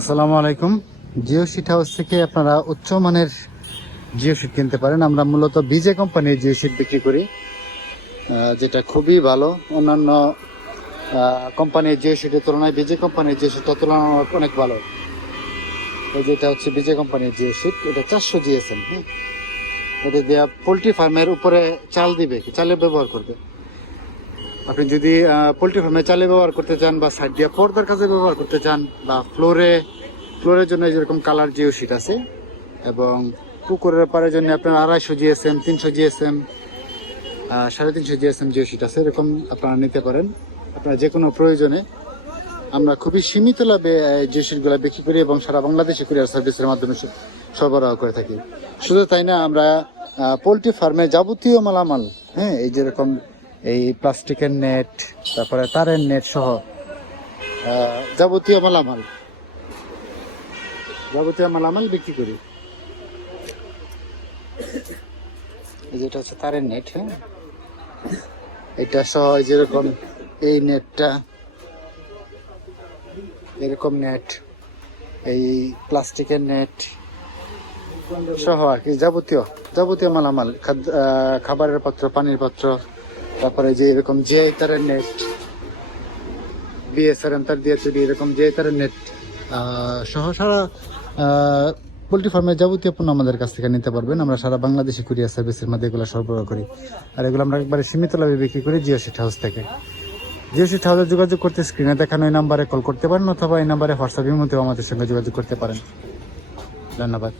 আসসালামু আলাইকুম। Jio sheet house থেকে আপনারা উচ্চমানের জিও শিট কিনতে পারেন। আমরা মূলত বিজে কোম্পানির জিও শিট বিক্রি করি যেটা খুবই ভালো। অন্যান্য কোম্পানির জিও শিটের তুলনায় বিজে কোম্পানির জিও শিটটা তুলনামূলক অনেক ভালো। এই যেটা হচ্ছে বিজে কোম্পানির জিও শিট এটা চারশো জিএসএম হ্যাঁ? এটা দেওয়া পোলট্রি ফার্মের উপরে চাল দিবে চালের ব্যবহার করবে। আপনি যদি পোলট্রি ফার্মে চালে ব্যবহার করতে চান বা সাইড দিয়ে পর্দার কাজে ব্যবহার করতে চান বা ফ্লোরে, ফ্লোরের জন্য যেরকম কালার জিও শিট আছে এবং পুকুরের পাড়ের জন্য আপনার আড়াইশো জিএসএম তিনশো জিএসএম সাড়ে তিনশো জিএসএম জিও শিট আছে, এরকম আপনারা নিতে পারেন। আপনারা যে কোনো প্রয়োজনে আমরা খুবই সীমিত লাভে জিও শিটগুলো বিক্রি করি এবং সারা বাংলাদেশে কুরিয়ার সার্ভিসের মাধ্যমে সরবরাহ করে থাকি। শুধু তাই না, আমরা পোলট্রি ফার্মে যাবতীয় মালামাল হ্যাঁ এই যেরকম এই প্লাস্টিকের নেট তারপরে তারের নেট সহ যাবতীয় মালামাল। যাবতীয় মালামাল বিক্রি করি। যেটা হচ্ছে তারের নেট হ্যাঁ? এটা সহ যেরকম এই নেটটা এরকম নেট এই প্লাস্টিকের নেট সহ আর কি, যাবতীয় যাবতীয় মালামাল খাবারের পাত্র, পানির পাত্র তারপরে যে এরকম যে তারের নেট বিএসআরএম তার দিয়ে তৈরি এরকম যে তারের নেট সহ সারা পোলট্রি ফার্মের যাবতীয় পণ্য আমাদের কাছ থেকে নিতে পারবেন। আমরা সারা বাংলাদেশে কুরিয়ার সার্ভিসের মধ্যে এগুলো সরবরাহ করি। আর এগুলো আমরা একবারে সীমিত লাভে বিক্রি করি জিও সিট হাউস থেকে। জিও সিট হাউসে যোগাযোগ করতে স্ক্রিনে দেখানো এই নাম্বারে কল করতে পারেন অথবা এই নাম্বারে হোয়াটসঅ্যাপের মধ্যেও আমাদের সঙ্গে যোগাযোগ করতে পারেন। ধন্যবাদ।